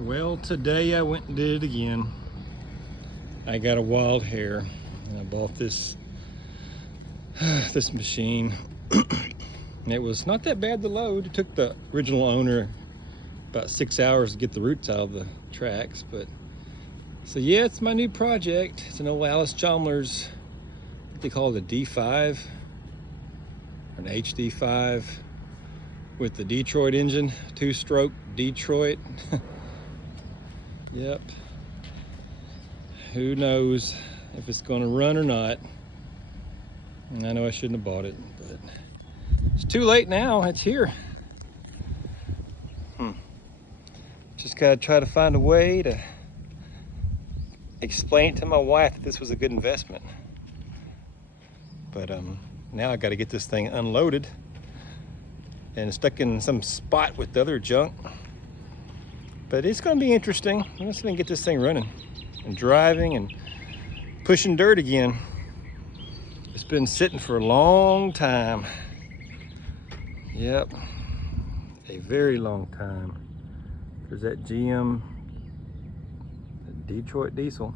Well, today I went and did it again. I got a wild hair and I bought this this machine. It was not that bad to load. It took the original owner about 6 hours to get the roots out of the tracks, but so yeah, it's my new project. It's an old Allis Chalmers, what they call it, a D5 or an HD5 with the Detroit engine, 2-stroke Detroit. Yep. Who knows if it's going to run or not. And I know I shouldn't have bought it, but it's too late now. It's here. Just got to try to find a way to explain to my wife that this was a good investment. But now I got to get this thing unloaded and stuck in some spot with the other junk. But it's going to be interesting. I'm just going to get this thing running and driving and pushing dirt again. It's been sitting for a long time. Yep, a very long time. There's that GM Detroit diesel.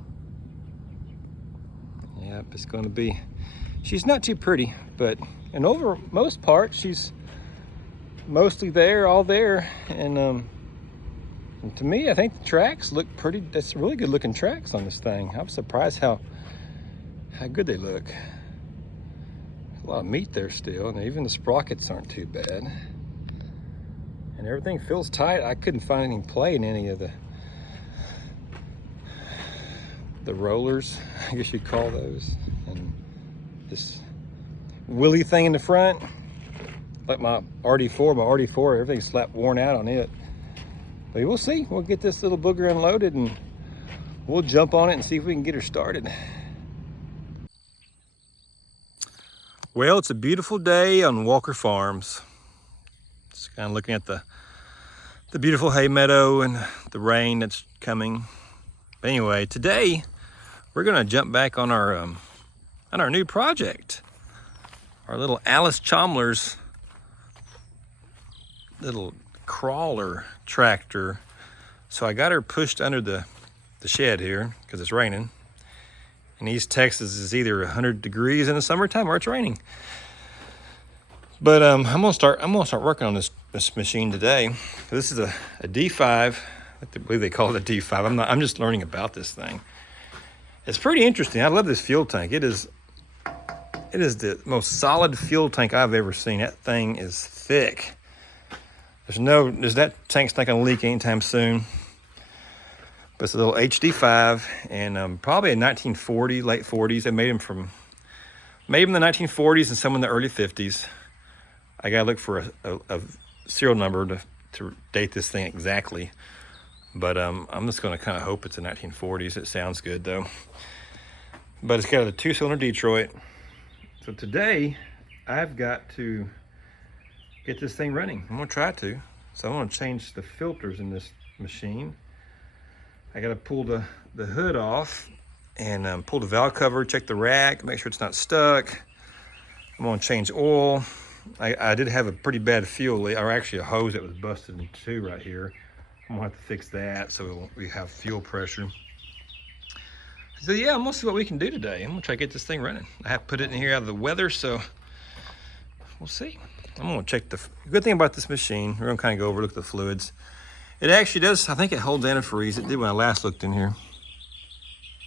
Yep, it's going to be. She's not too pretty, but and over most part, she's mostly there, all there, and to me, I think the tracks look pretty. That's really good looking tracks on this thing. I'm surprised how good they look. There's a lot of meat there still, and even the sprockets aren't too bad. And everything feels tight. I couldn't find any play in any of the rollers, I guess you'd call those. And this wheelie thing in the front, like my RD4, everything's slapped worn out on it. But we'll see. We'll get this little booger unloaded and we'll jump on it and see if we can get her started. Well, it's a beautiful day on Walker Farms. Just kind of looking at the beautiful hay meadow and the rain that's coming. But anyway, today we're gonna jump back on our new project. Our little Allis Chalmers little crawler tractor. So I got her pushed under the shed here because it's raining. In East Texas is either 100 degrees in the summertime or it's raining. But I'm gonna start working on this machine today. This is a D5. I believe they call it a D5. I'm just learning about this thing. It's pretty interesting. I love this fuel tank. It is the most solid fuel tank I've ever seen. That thing is thick. That tank's not gonna leak anytime soon. But it's a little HD5 and probably a 1940, late 40s. They made them in the 1940s and some in the early 50s. I gotta look for a serial number to date this thing exactly. But I'm just gonna kind of hope it's the 1940s. It sounds good though. But it's got a 2-cylinder Detroit. So today I've got to get this thing running. I'm gonna try to. So I'm gonna change the filters in this machine. I gotta pull the hood off and pull the valve cover, check the rack, make sure it's not stuck. I'm gonna change oil. I did have a pretty bad fuel leak, or actually a hose that was busted in two right here. I'm gonna have to fix that so we have fuel pressure. So yeah, I'm gonna see what we can do today. I'm gonna try to get this thing running. I have to put it in here out of the weather, so we'll see. I'm gonna check the good thing about this machine. We're gonna kind of go over, look at the fluids. It actually does, I think it holds antifreeze. It did when I last looked in here.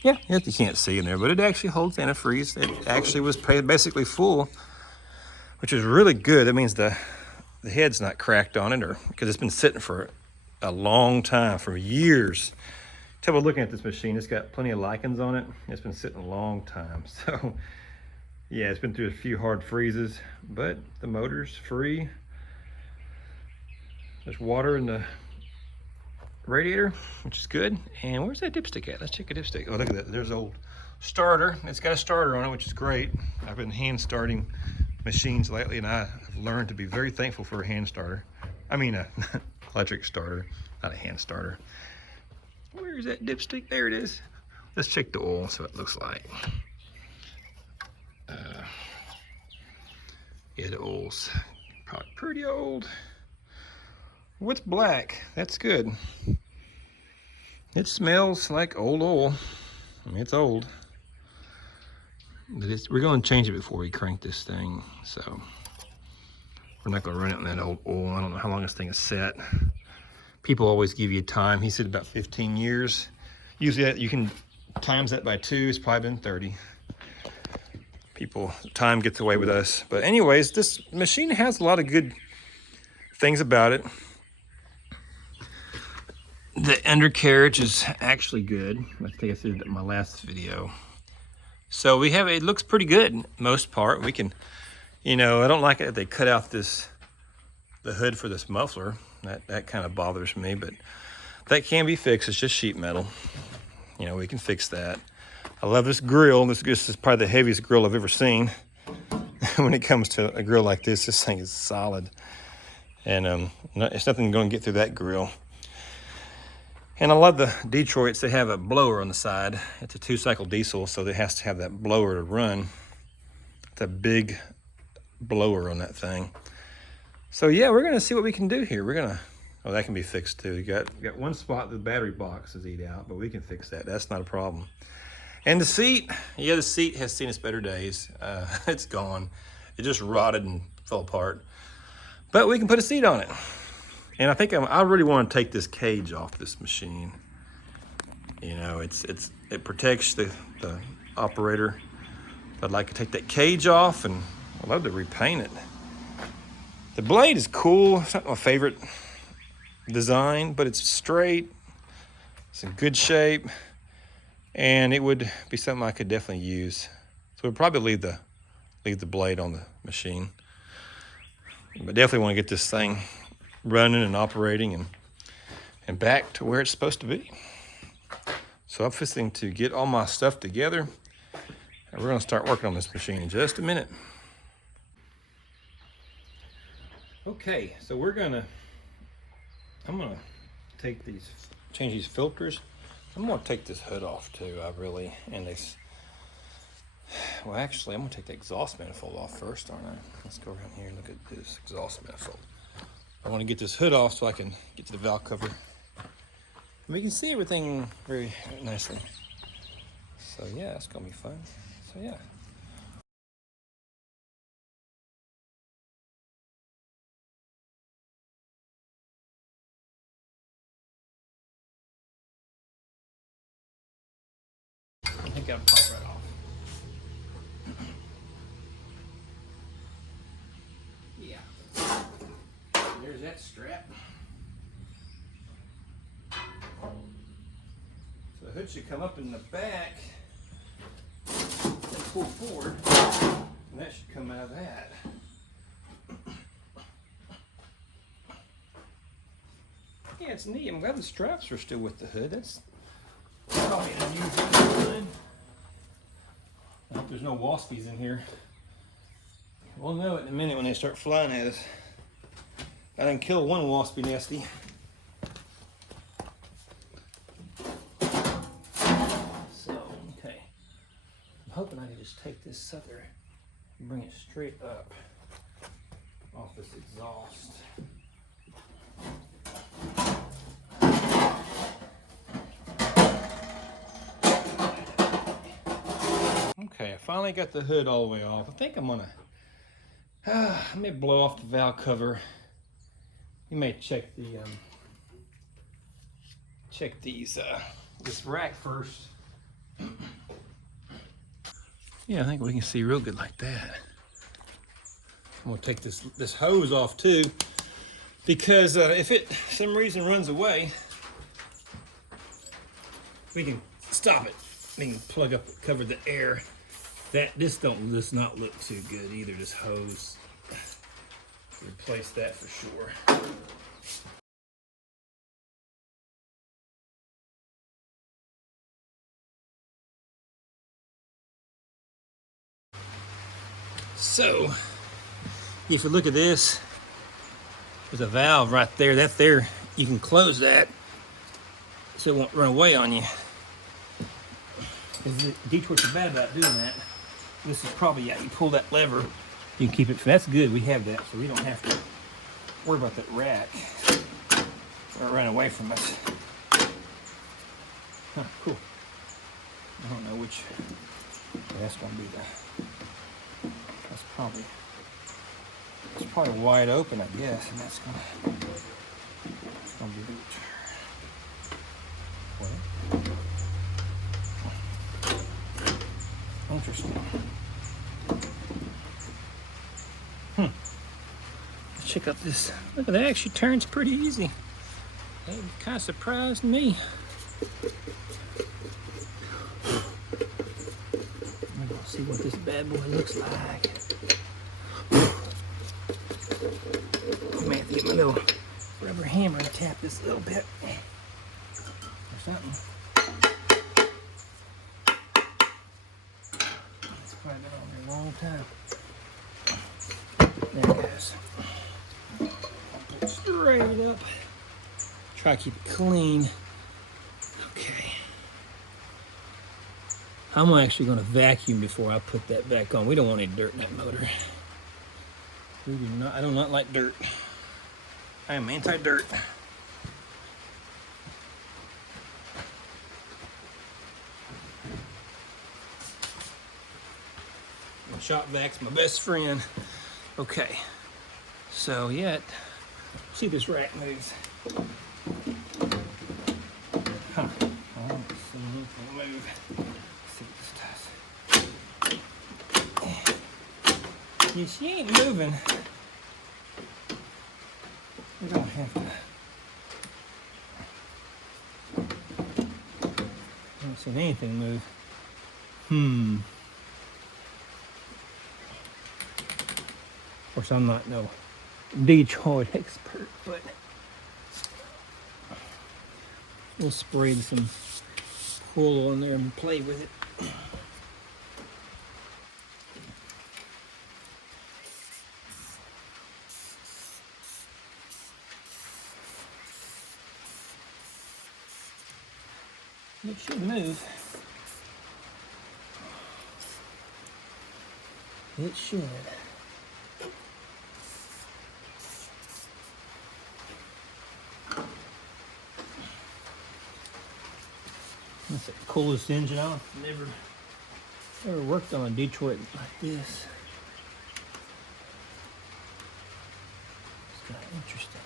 Yeah, you can't see in there, but it actually holds antifreeze. It actually was basically full, which is really good. That means the head's not cracked on it, or because it's been sitting for a long time, for years. Tell by looking at this machine, it's got plenty of lichens on it. It's been sitting a long time. So yeah, it's been through a few hard freezes, but the motor's free. There's water in the radiator, which is good. And where's that dipstick at? Let's check a dipstick. Oh, look at that. There's an old starter. It's got a starter on it, which is great. I've been hand starting machines lately, and I've learned to be very thankful for a hand starter. I mean, a electric starter, not a hand starter. Where's that dipstick? There it is. Let's check the oil, so it looks like. Yeah, the oil's probably pretty old. What's black? That's good. It smells like old oil. I mean, it's old. But we're going to change it before we crank this thing. So we're not going to run it on that old oil. I don't know how long this thing is set. People always give you time. He said about 15 years. Usually you can times that by 2. It's probably been 30. People, time gets away with us. But anyways, this machine has a lot of good things about it. The undercarriage is actually good. I think I said it in my last video. So we have, it looks pretty good, most part. We can, you know, I don't like it. They cut out the hood for this muffler. That kind of bothers me, but that can be fixed. It's just sheet metal. You know, we can fix that. I love this grill. This is probably the heaviest grill I've ever seen. When it comes to a grill like this thing is solid. And it's nothing going to get through that grill. And I love the Detroits. They have a blower on the side. It's a 2-cycle diesel, so it has to have that blower to run. It's a big blower on that thing. So yeah, we're gonna see what we can do here. We're gonna, oh, that can be fixed too. You got one spot the battery box is eat out, but we can fix that. That's not a problem. And the seat, yeah, the seat has seen its better days. It's gone. It just rotted and fell apart. But we can put a seat on it. And I think I really want to take this cage off this machine. You know, it protects the operator. I'd like to take that cage off, and I'd love to repaint it. The blade is cool. It's not my favorite design, but it's straight. It's in good shape, and it would be something I could definitely use. So we'd probably leave the blade on the machine. But definitely want to get this thing running and operating and back to where it's supposed to be. So I'm fixing to get all my stuff together, and we're going to start working on this machine in just a minute. Okay, so I'm gonna change these filters. I'm gonna take this hood off too, well, actually, I'm gonna take the exhaust manifold off first, aren't I? Let's go around here and look at this exhaust manifold. I want to get this hood off so I can get to the valve cover. And we can see everything very nicely. So yeah, it's gonna be fun. So yeah. I think I'll pop right off. Yeah. There's that strap. So the hood should come up in the back and pull forward, and that should come out of that. Yeah, it's neat. I'm glad the straps are still with the hood. That's probably an unusual hood. I hope there's no waspies in here. We'll know it in a minute when they start flying at us. I done killed one waspy nesty. So, okay. I'm hoping I can just take this sucker and bring it straight up off this exhaust. Okay, I finally got the hood all the way off. I think I'm gonna, let me blow off the valve cover. You may check this rack first. Yeah, I think we can see real good like that. I'm gonna take this hose off too, because if it for some reason runs away, we can stop it. We can plug up, cover the air. This does not look too good either. This hose. Replace that for sure. So, if you look at this, there's a valve right there. That there, you can close that so it won't run away on you. Detroit's are bad about doing that. This is probably, yeah, you pull that lever, you can keep it. That's good, we have that, so we don't have to worry about that rack or run away from us. Huh, cool. I don't know which. That's gonna be the. That's probably. It's probably wide open, I guess, and that's gonna. It's gonna be the. Well, interesting. Check out this. Look at that. Actually turns pretty easy. That kind of surprised me. I'm gonna see what this bad boy looks like. I may have to get my little rubber hammer and tap this a little bit or something. It's probably been on there a long time. There it goes. Put it straight up. Try to keep it clean. Okay. I'm actually going to vacuum before I put that back on. We don't want any dirt in that motor. We do not. I do not like dirt. I am anti-dirt. My shop vac's my best friend. Okay. So yeah, see this rack moves. Huh. I don't see anything move. Let's see what this does. Yeah, she ain't moving. We don't have to. I haven't seen anything move. Of course, I'm not no Detroit expert, but we'll spray some oil on there and play with it. It should move. It should. That's the coolest engine I've never worked on a Detroit like this. It's kind of interesting.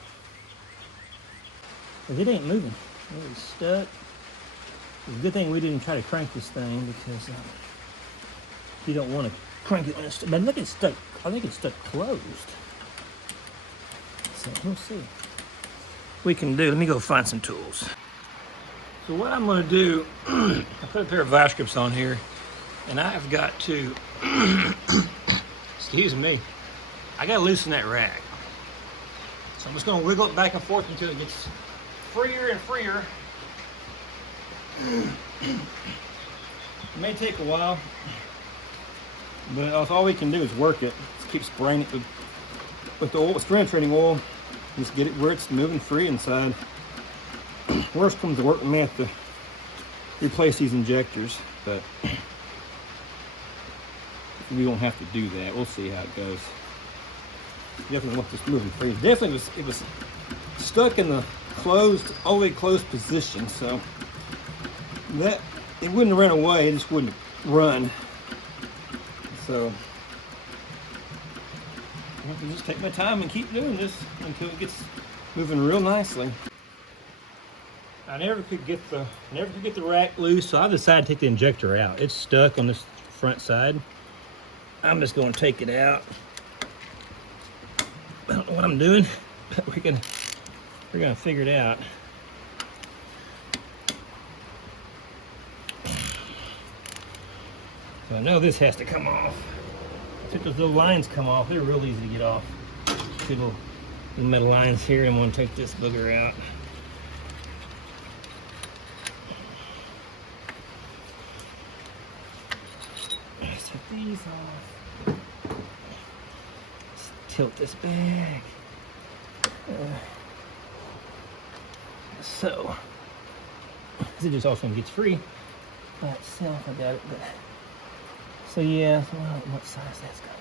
But it ain't moving. It was stuck. It's a good thing we didn't try to crank this thing because you don't want to crank it when it's stuck. But look, it's stuck. I think it's stuck closed. So we'll see. We can do. Let me go find some tools. So what I'm going to do, I put a pair of vice grips on here, and I've got to, excuse me, I got to loosen that rack. So I'm just going to wiggle it back and forth until it gets freer and freer. It may take a while, but all we can do is work it. Just keep spraying it with the oil, penetrating oil. Just get it where it's moving free inside. Worst comes to worst, we may have to replace these injectors, but we won't have to do that. We'll see how it goes. Definitely want this moving free. Definitely it was stuck in the closed, already closed position, so that it wouldn't run away. It just wouldn't run. So I can just take my time and keep doing this until it gets moving real nicely. I never could get the rack loose, so I decided to take the injector out. It's stuck on this front side. I'm just going to take it out. I don't know what I'm doing, but we're gonna figure it out. So I know this has to come off. If those little lines come off, they're real easy to get off. Two little metal lines here, and I'm going to take this booger out. Let's take these off. Let's tilt this back. So, it just also gets free by itself. I got it, but so yeah. So I don't know what size that's gonna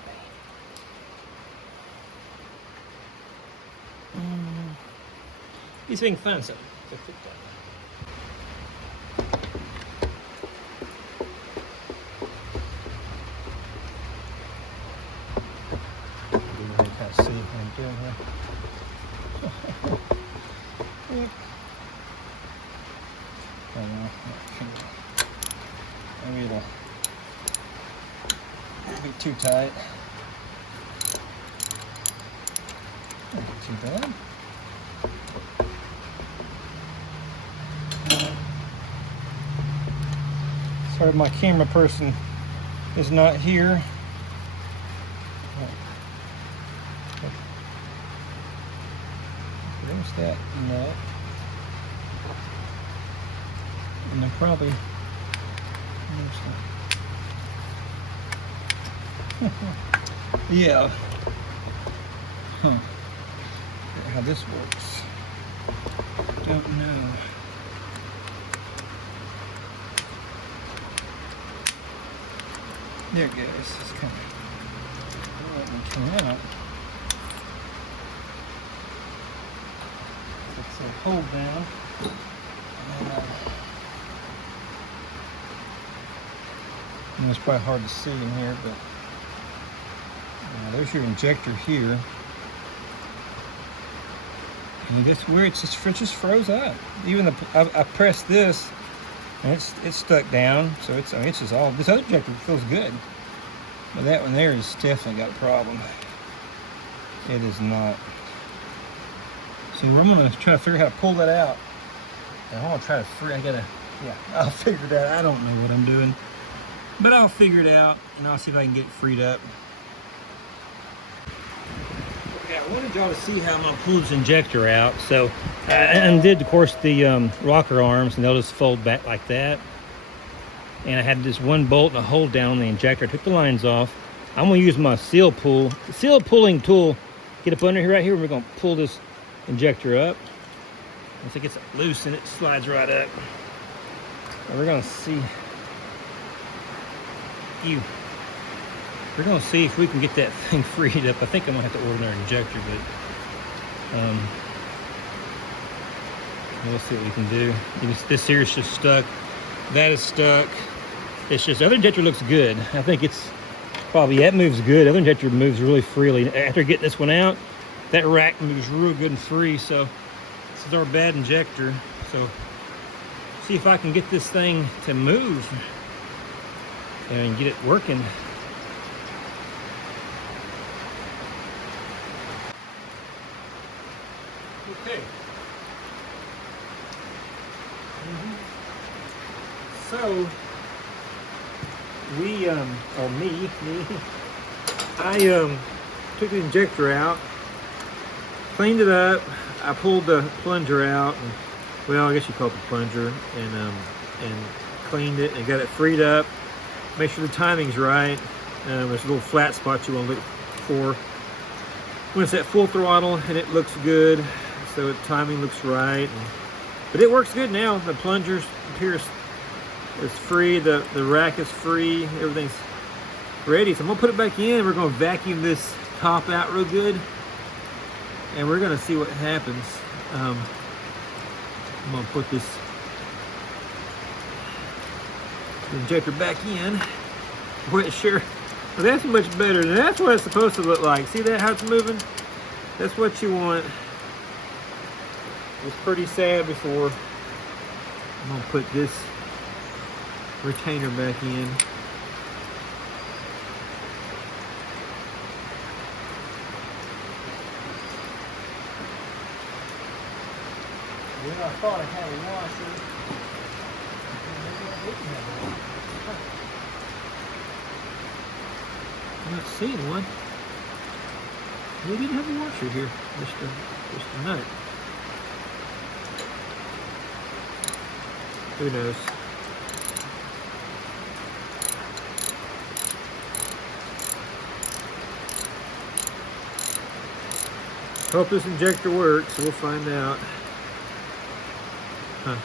be. See if we can find something to put that. it. Oh no, maybe it'll be too tight. Not too bad. Sorry, my camera person is not here. There's that nut. And then probably yeah. Huh. How this works. Don't know. There it goes. It's kind of let me come out. It's a hold down. And it's probably hard to see in here, but there's your injector here. And that's where it just froze up. Even I pressed this, and it's stuck down. So it's just all. This other injector feels good, but that one there is definitely got a problem. It is not. So I'm gonna try to figure out how to pull that out. And I'm gonna try to I'll figure it out. I don't know what I'm doing, but I'll figure it out, and I'll see if I can get it freed up. I wanted y'all to see how I'm going to pull this injector out. So I undid, of course, the rocker arms, and they'll just fold back like that. And I had this one bolt and a hold down on the injector. I took the lines off. I'm going to use my seal pulling tool. Get up under here, right here. We're going to pull this injector up. Once it gets loose, and it slides right up. And we're going to see. We're going to see if we can get that thing freed up. I think I'm going to have to order another injector, but we'll see what we can do. This here is just stuck. That is stuck. It's just, the other injector looks good. I think it's probably, that moves good. The other injector moves really freely. After getting this one out, that rack moves real good and free. So this is our bad injector. So see if I can get this thing to move and get it working. Okay. So I took the injector out, cleaned it up. I pulled the plunger out, and, well, I guess you call it the plunger, and cleaned it and got it freed up. Make sure the timing's right. There's a little flat spot you want to look for when it's at full throttle, and it looks good. So the timing looks right, but it works good now. The plunger here is free, the rack is free, everything's ready. So I'm gonna put it back in. We're gonna vacuum this top out real good, and we're gonna see what happens. I'm gonna put this injector back in. Wait, sure. Well, that's much better. Now that's what it's supposed to look like. See that, how it's moving? That's what you want. It was pretty sad before. I'm gonna put this retainer back in. Well, I thought I had a washer. I'm not seeing one. We didn't have a washer here. Just a nut. Who knows? Hope this injector works. We'll find out. Huh.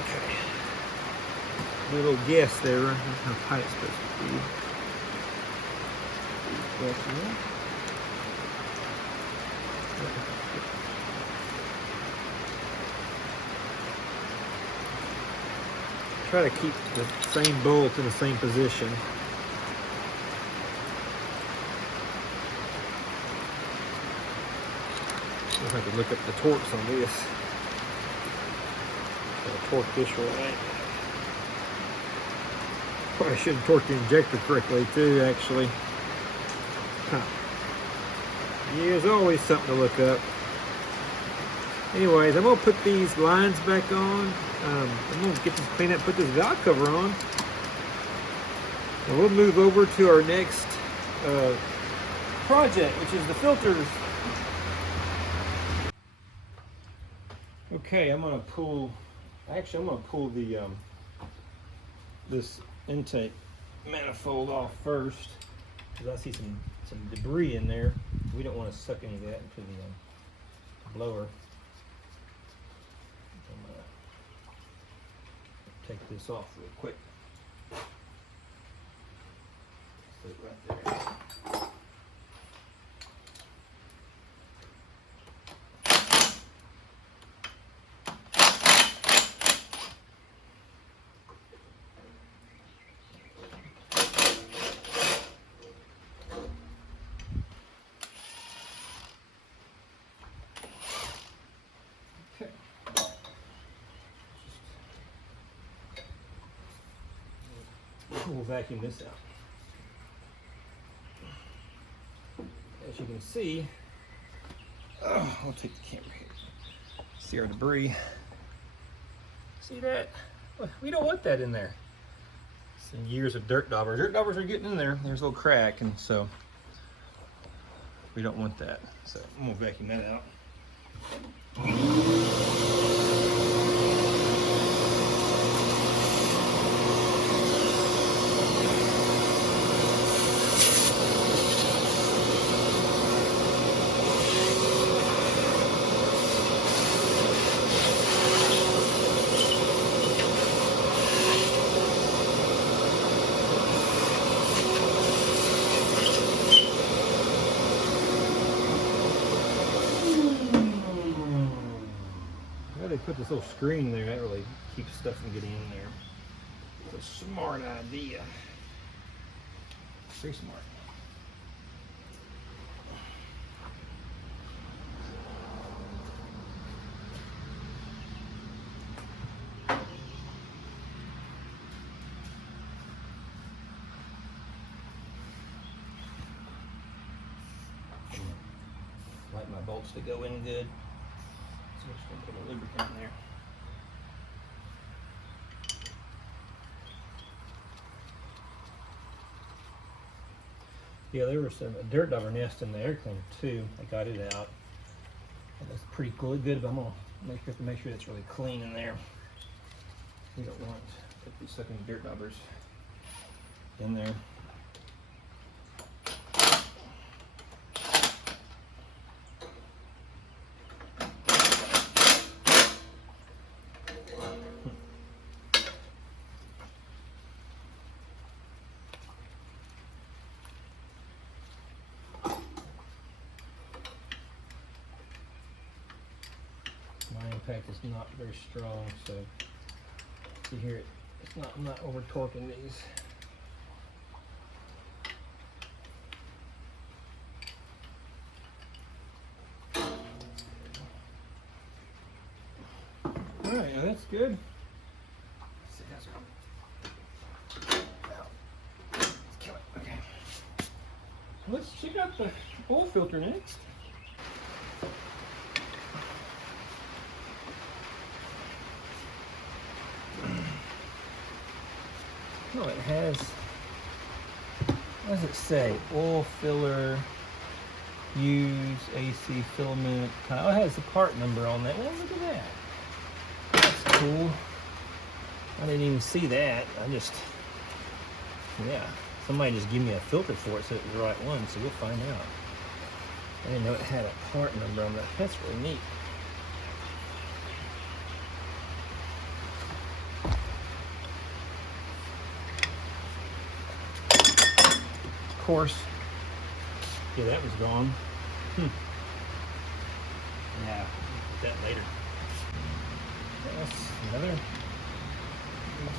Okay. Do a little guess there. That's how tight it's supposed to be. try to keep the same bolt in the same position. We'll have to look up the torques on this. Gotta torque this right. Probably should have torqued the injector correctly too, actually. Huh. Yeah, there's always something to look up. Anyways, I'm gonna put these lines back on. I'm gonna get this cleaned up, put this valve cover on. And we'll move over to our next project, which is the filters. Okay, I'm gonna pull the this intake manifold off first, because I see some debris in there. We don't want to suck any of that into the blower. I'm gonna take this off real quick. Put it right there. We'll vacuum this out. As you can see, I'll take the camera here. See our debris. See that? We don't want that in there. Some years of dirt daubers. Dirt daubers are getting in there. There's a little crack, and so we don't want that. So I'm gonna vacuum that out. They put this little screen there, that really keeps stuff from getting in there. It's a smart idea. Very smart. Like my bolts to go in good. So I'm just going to put a lubricant in there. Yeah, there was a dirt dauber nest in the air cleaner too. I got it out. And that's pretty good, but I'm going to make sure it's really clean in there. We don't want to be sucking dirt daubers in there. My impact is not very strong, so see here, I'm not over torquing these. All right, now that's good. Let's see, that's let's kill it. Okay. Let's check out the oil filter next. No, it has, what does it say? Oil filler, use, AC filament. Oh, it has the part number on that. Well, look at that. That's cool. I didn't even see that. Yeah. Somebody just gave me a filter for it so it was the right one, so we'll find out. I didn't know it had a part number on that. That's really neat. Of course. Yeah, that was gone. Yeah, we'll put that later. That's another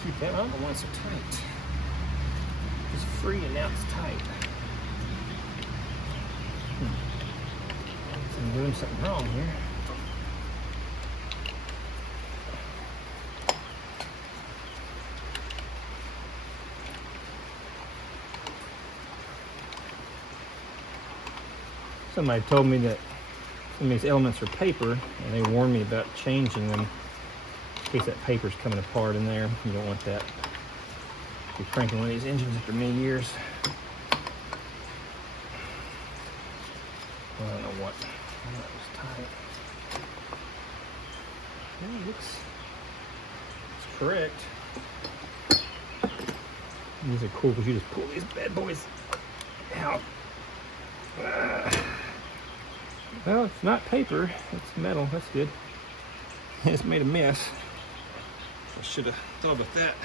Keep that on, but once it's tight. It's free and now it's tight. So I'm doing something wrong here. Somebody told me that some of these elements are paper, and they warned me about changing them in case that paper's coming apart in there. You don't want that. You're cranking one of these engines after many years. Well, I don't know what. That was tight. Hey, it's correct. These are cool because you just pull these bad boys out. Well, it's not paper, it's metal. That's good. It's made a mess. I should have thought about that.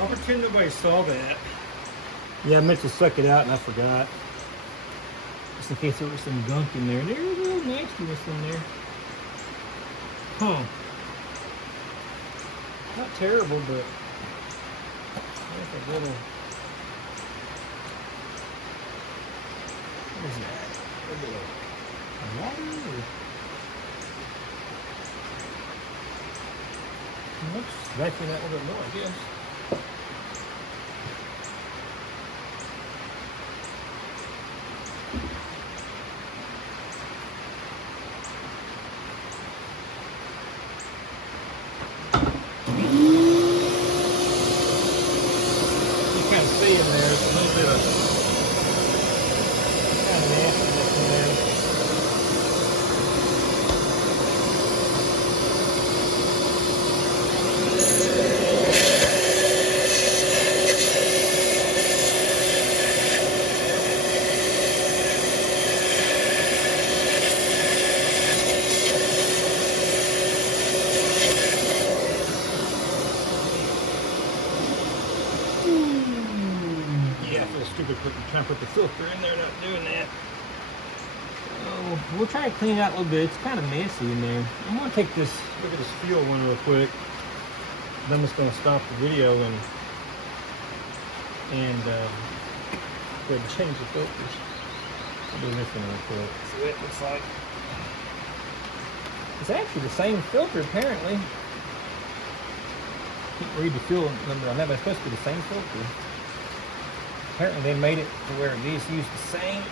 I'll pretend nobody saw that. Yeah, I meant to suck it out and I forgot. Just in case there was some gunk in there. There's a little nastiness in there. Huh. Not terrible, but there's a little. What is that? A little water or? Let's vacuum that a little bit more, I guess. In there, it's a little bit of kind of nastiness in there. Stupid trying to put the filter in there, not doing that. So we'll try to clean it out a little bit. It's kind of messy in there. I'm going to take this, look at this fuel one real quick. Then I'm just going to stop the video and go ahead and change the filters. I'll do this one real quick. See what it looks like. It's actually the same filter apparently. Can't read the fuel number on that, but it's supposed to be the same filter. Apparently they made it to where these use the same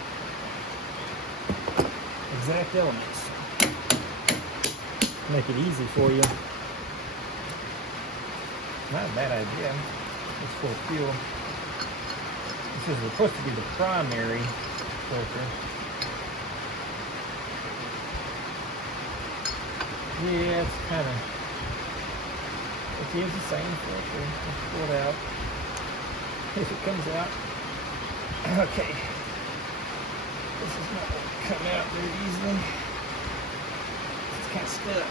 exact elements. Make it easy for you. Not a bad idea. It's full of fuel. This is supposed to be the primary filter. Yeah, it's kind of, it is the same filter. Let's pull it out. If it comes out. Okay. This is not going to come out very easily. It's kind of stuck.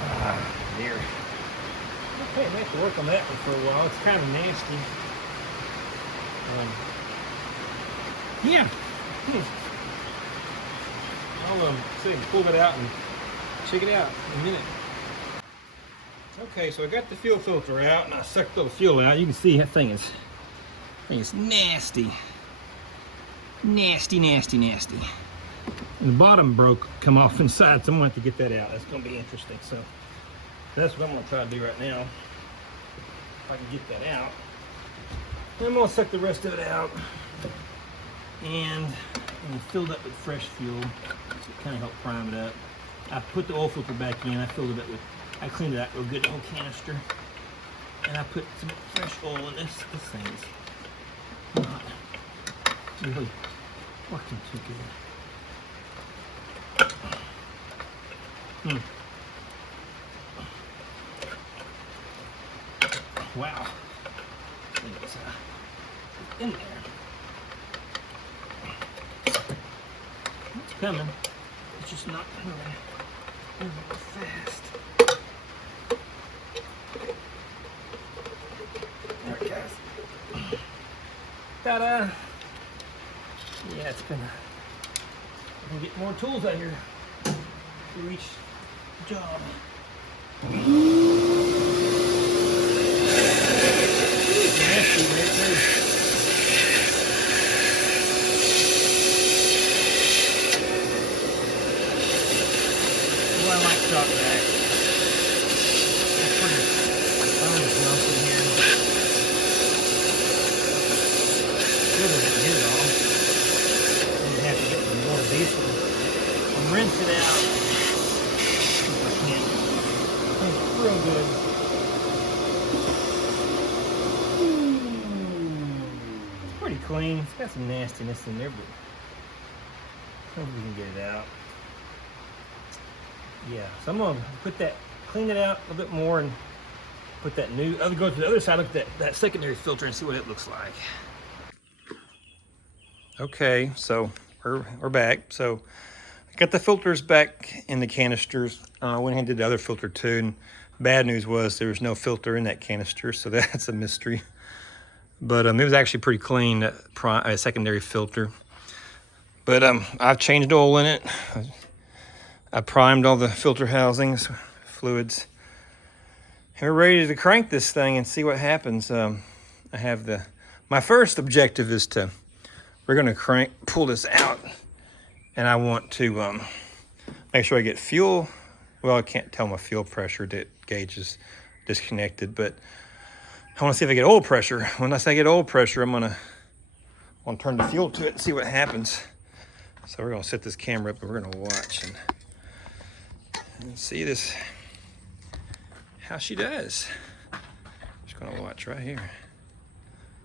Ah, dear. Okay, we have to work on that one for a while. It's kind of nasty. Yeah. I'll see if I can pull that out and check it out in a minute. Okay, so I got the fuel filter out and I sucked all the fuel out. You can see that thing is nasty. Nasty, nasty, nasty. And the bottom come off inside, so I'm going to have to get that out. That's going to be interesting. So that's what I'm going to try to do right now. If I can get that out. Then I'm going to suck the rest of it out. And I'm going to fill it up with fresh fuel. So it kind of help prime it up. I put the oil filter back in. I filled it up with, I cleaned it out real good, the whole canister. And I put some fresh oil in this. This thing's not really working too good. Wow. It's in there. It's coming. It's just not moving fast. There it goes. Ta-da! Yeah, it's gonna get more tools out here to reach the job. Nasty right there. Well, I might stop back. It's pretty junk in here. Good as it is all. I'm gonna have to get some more diesel and rinse it out. If I can. It's real good. It's pretty clean. It's got some nastiness in there, but hopefully we can get it out. Yeah, so I'm gonna clean it out a little bit more and put that new, go to the other side, look at that secondary filter and see what it looks like. Okay, so we're back. So I got the filters back in the canisters. I went ahead and did the other filter too, and bad news was there was no filter in that canister, so that's a mystery. But it was actually pretty clean, a secondary filter. But I've changed oil in it. I primed all the filter housings, fluids. And we're ready to crank this thing and see what happens. I have my first objective is we're gonna pull this out, and I want to make sure I get fuel. Well, I can't tell my fuel pressure, that gauge is disconnected, but I wanna see if I get oil pressure. When I say I get oil pressure, I'm gonna turn the fuel to it and see what happens. So we're gonna set this camera up and we're gonna watch and see how she does. Just gonna watch right here.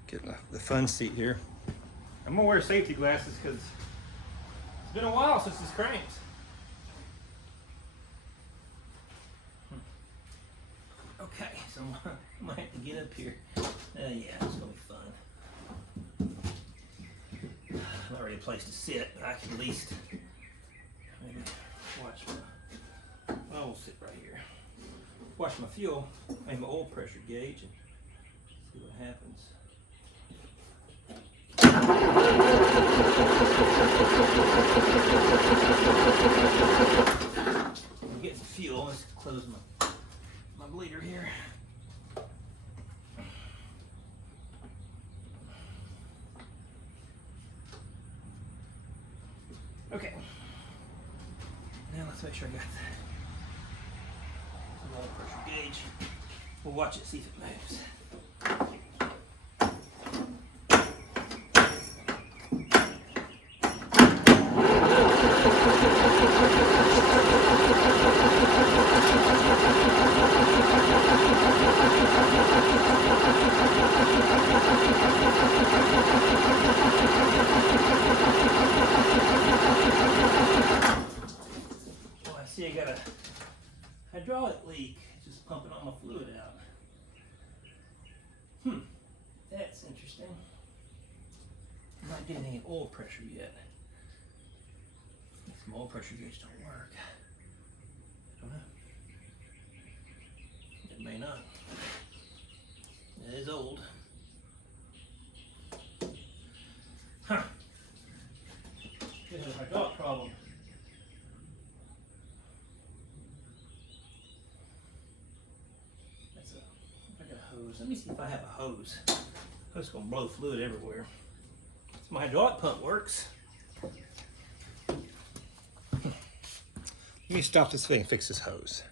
Get the fun seat here. I'm gonna wear safety glasses because it's been a while since this cranked. Okay, so I might have to get up here. Yeah, it's gonna be fun. Not really a place to sit, but I can at least maybe watch we'll sit right here. Watch my fuel and my oil pressure gauge and see what happens. I'm getting fuel. Let's close my bleeder here. Okay. Now let's make sure I got some oil pressure gauge. We'll watch it, see if it moves. I got a hydraulic leak. It's just pumping all my fluid out. That's interesting. I'm not getting any oil pressure yet. Some oil pressure gauge don't work. I don't know. It may not. It is old. Huh. Could have a hydraulic problem. Let me see if I have a hose. I'm just gonna blow fluid everywhere. So my hydraulic pump works. Let me stop this thing and fix this hose.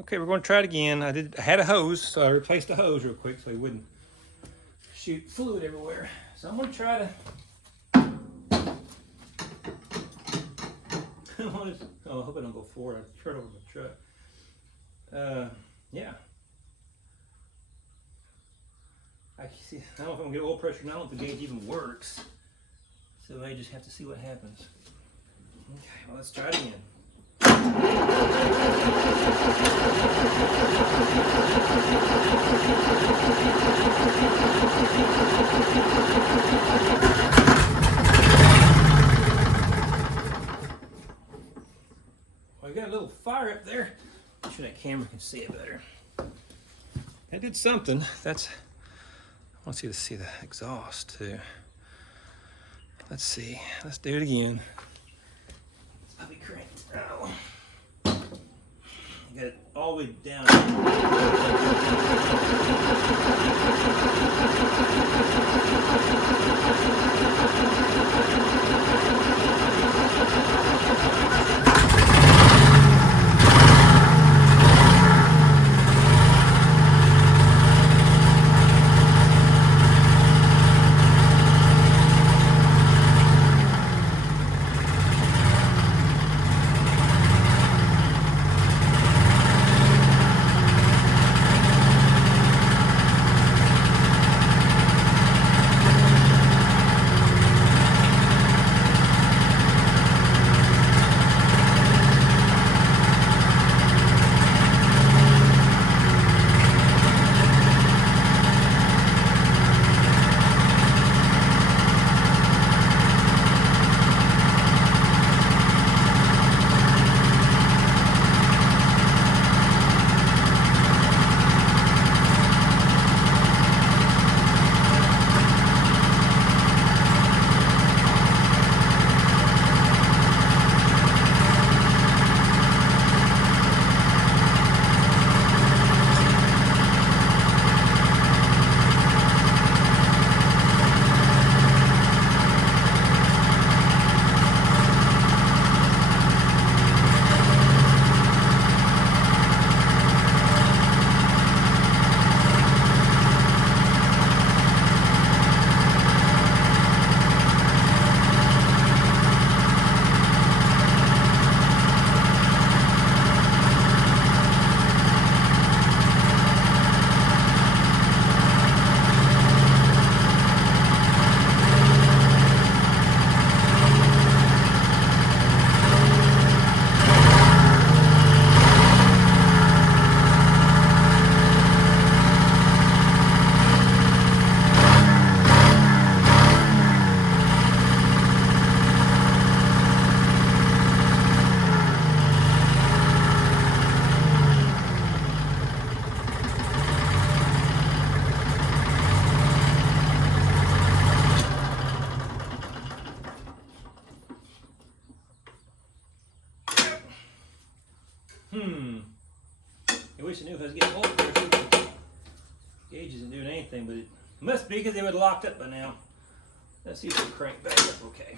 Okay, we're gonna try it again. I had a hose, so I replaced the hose real quick so it wouldn't shoot fluid everywhere. So I'm gonna try to oh, I hope I don't go forward. I turn over the truck. Yeah. I don't know if I'm gonna get oil pressure now. I don't know if the gauge even works. So I just have to see what happens. Okay, well, let's try it again. Well, we got a little fire up there. I'm sure that camera can see it better. That did something. That's, I want you to see the exhaust too. Let's see, let's do it again. I'll be cranked. Oh. Got it all the way down. I wish I knew if I was getting old there. Gauge isn't doing anything, but it must be because they would have locked up by now. Let's see if we crank back up okay.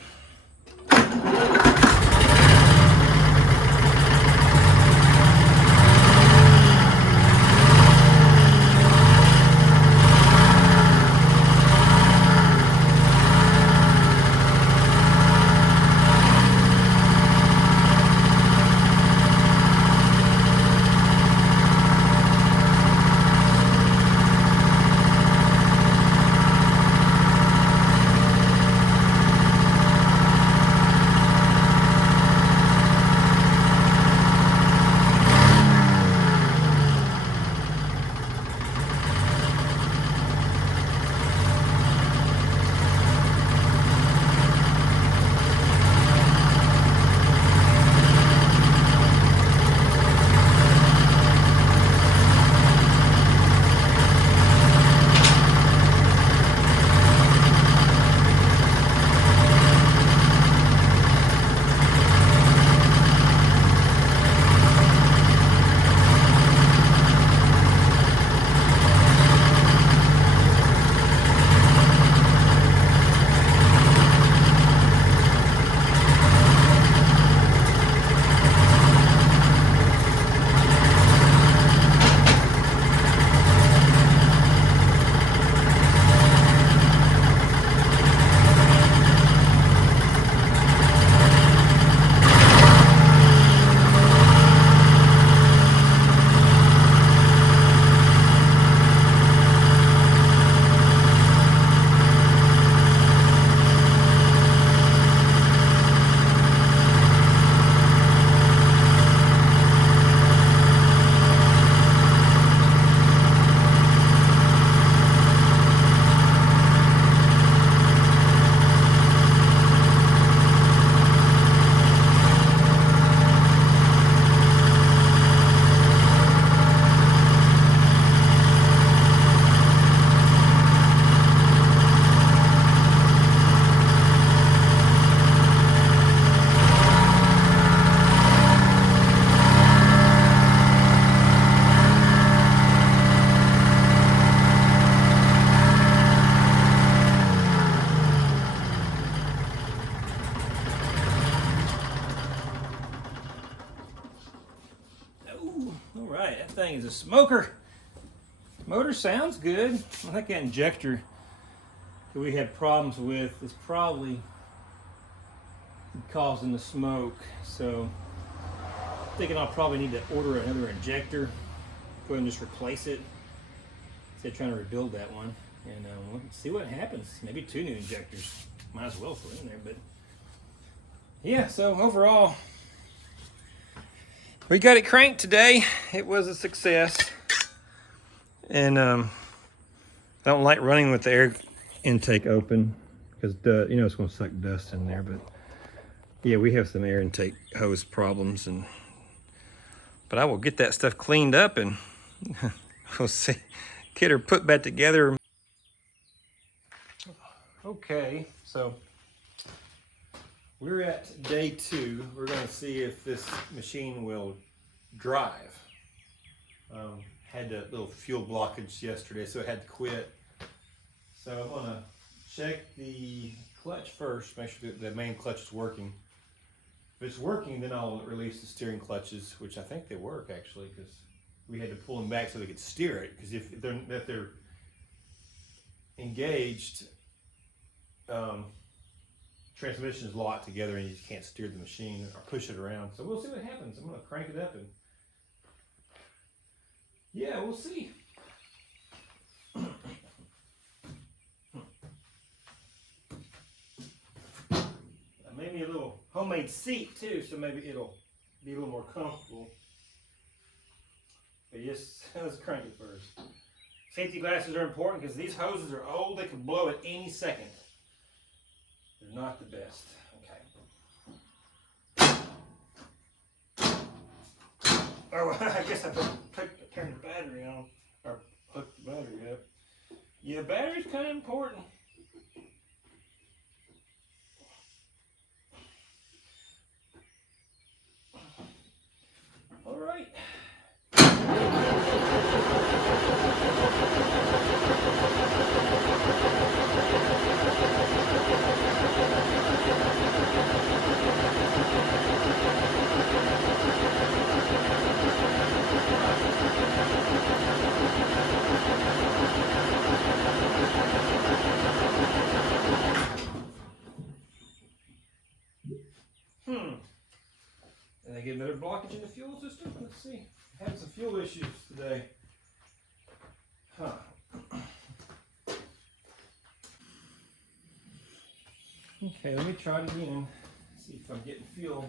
right, that thing is a smoker. Motor sounds good. I think that injector that we had problems with is probably causing the smoke. So I'm thinking I'll probably need to order another injector. Go ahead and just replace it instead of trying to rebuild that one. And we'll see what happens. Maybe 2 new injectors. Might as well for in there, but yeah, so overall, we got it cranked today. It was a success. And I don't like running with the air intake open because you know it's going to suck dust in there. But yeah, we have some air intake hose problems, but I will get that stuff cleaned up and we'll see, get her put back together. Okay, so we're at day 2. We're going to see if this machine will drive. Had a little fuel blockage yesterday, so it had to quit. So I'm going to check the clutch first, make sure that the main clutch is working. If it's working, then I'll release the steering clutches, which I think they work actually, because we had to pull them back so they could steer it. Because if they're engaged, transmission is locked together and you can't steer the machine or push it around. So we'll see what happens. I'm going to crank it up and yeah, we'll see. Maybe a little homemade seat too, so maybe it'll be a little more comfortable. But yes, let's crank it first. Safety glasses are important because these hoses are old. They can blow at any second. They're not the best. Okay. Oh, I guess I turned the battery on, or hooked the battery up. Yeah, battery's kind of important. All right. And I get another blockage in the fuel system. Let's see. Had some fuel issues today. Huh. Okay, let me try it again. See if I'm getting fuel.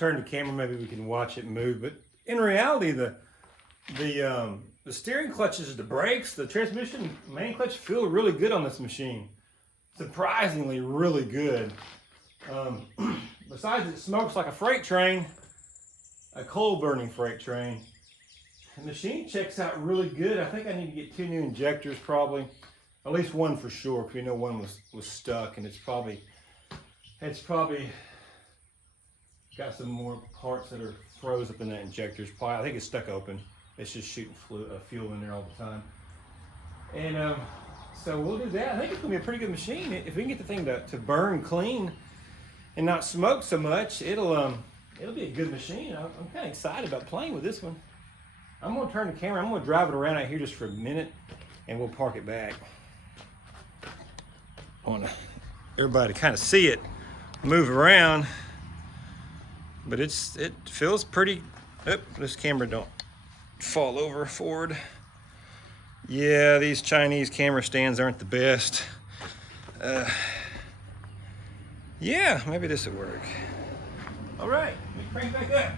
turn the camera, maybe we can watch it move. But in reality, the steering clutches, the brakes, the transmission, main clutch feel really good on this machine. Surprisingly, really good. Besides, it smokes like a freight train, a coal-burning freight train. The machine checks out really good. I think I need to get 2 new injectors, probably. At least one for sure, because we know one was stuck, and it's probably got some more parts that are froze up in that injector. I think it's stuck open. It's just shooting fuel in there all the time. And so we'll do that. I think it's gonna be a pretty good machine. If we can get the thing to burn clean and not smoke so much, it'll be a good machine. I'm kind of excited about playing with this one. I'm gonna turn the camera. I'm gonna drive it around out here just for a minute, and we'll park it back. I want everybody to kind of see it move around, but it feels pretty. Oop, this camera don't fall over forward. Yeah, these Chinese camera stands aren't the best. Yeah, maybe this will work. All right, let me crank back up.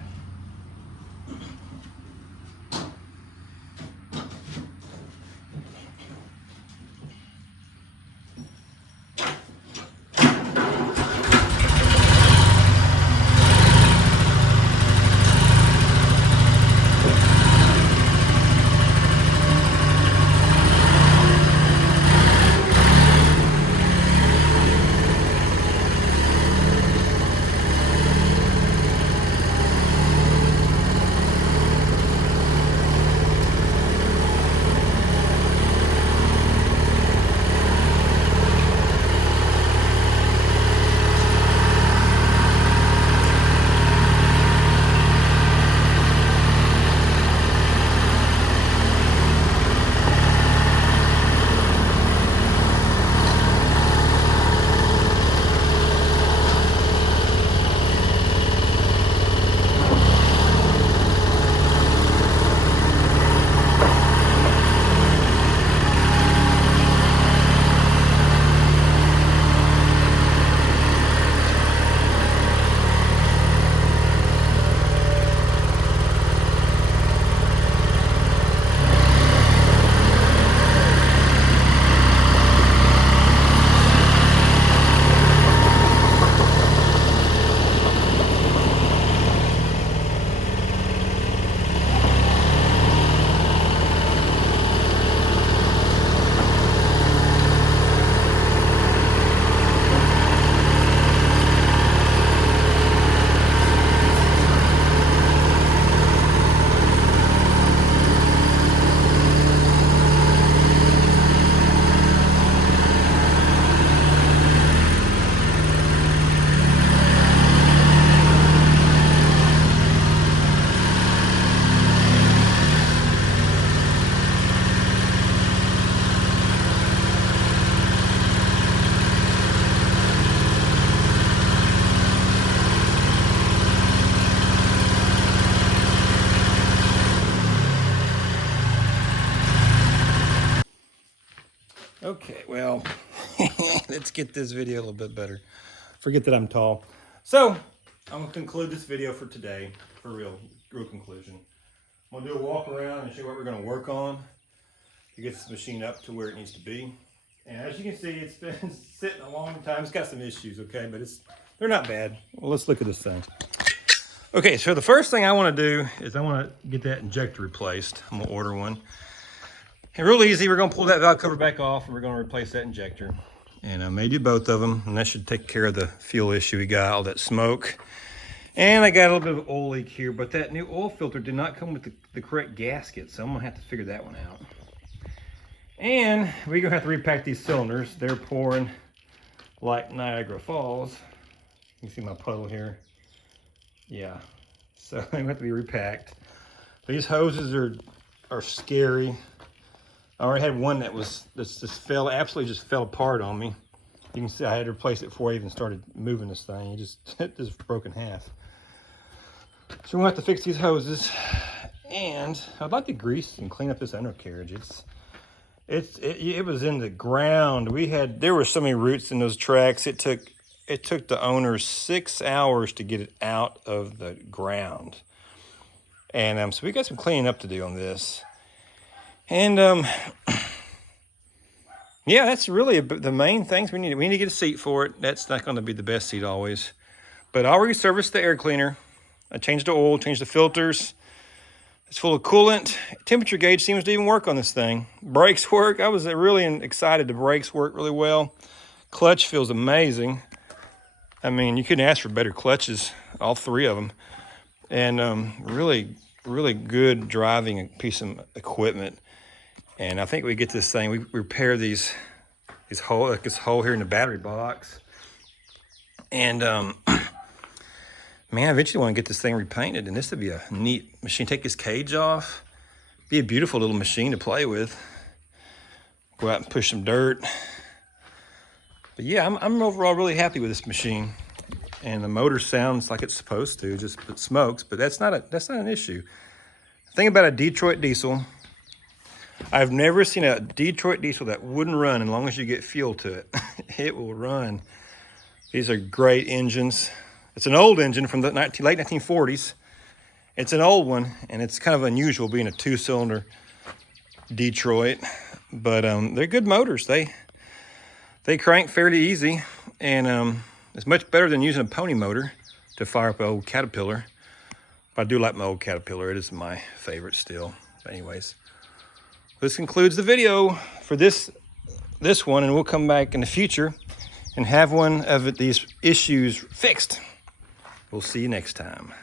Okay, well, let's get this video a little bit better. Forget that I'm tall. So, I'm gonna conclude this video for today, for real conclusion. I'm gonna do a walk around and show you what we're gonna work on to get this machine up to where it needs to be. And as you can see, it's been sitting a long time. It's got some issues, okay, but they're not bad. Well, let's look at this thing. Okay, so the first thing I wanna do is I wanna get that injector replaced. I'm gonna order one. And real easy, we're gonna pull that valve cover back off and we're gonna replace that injector. And I may do both of them, and that should take care of the fuel issue we got, all that smoke. And I got a little bit of oil leak here, but that new oil filter did not come with the correct gasket, so I'm gonna have to figure that one out. And we're gonna have to repack these cylinders. They're pouring like Niagara Falls. You can see my puddle here. Yeah, so they have to be repacked. These hoses are scary. I already had one that absolutely just fell apart on me. You can see I had to replace it before I even started moving this thing. It just broke in half. So we're gonna have to fix these hoses. And I'd like to grease and clean up this undercarriage. It was in the ground. There were so many roots in those tracks. It took it took the owner 6 hours to get it out of the ground. And so we got some cleaning up to do on this. And yeah, that's really the main things we need. We need to get a seat for it. That's not going to be the best seat always. But I'll resurface the air cleaner. I changed the oil, changed the filters. It's full of coolant. Temperature gauge seems to even work on this thing. Brakes work. I was really excited. The brakes work really well. Clutch feels amazing. I mean, you couldn't ask for better clutches, all 3 of them. And really, really good driving piece of equipment. And I think we get this thing, we repair these hole, like this hole here in the battery box. And man, I eventually want to get this thing repainted, and this would be a neat machine. Take this cage off. Be a beautiful little machine to play with. Go out and push some dirt. But yeah, I'm overall really happy with this machine. And the motor sounds like it's supposed to, just it smokes, but that's not an issue. The thing about a Detroit diesel, I've never seen a Detroit diesel that wouldn't run as long as you get fuel to it. It will run. These are great engines. It's an old engine from the late 1940s. It's an old one, and it's kind of unusual being a 2-cylinder Detroit, but they're good motors. They crank fairly easy, and it's much better than using a pony motor to fire up an old Caterpillar. But I do like my old Caterpillar. It is my favorite still. But anyways, this concludes the video for this one, and we'll come back in the future and have one of these issues fixed. We'll see you next time.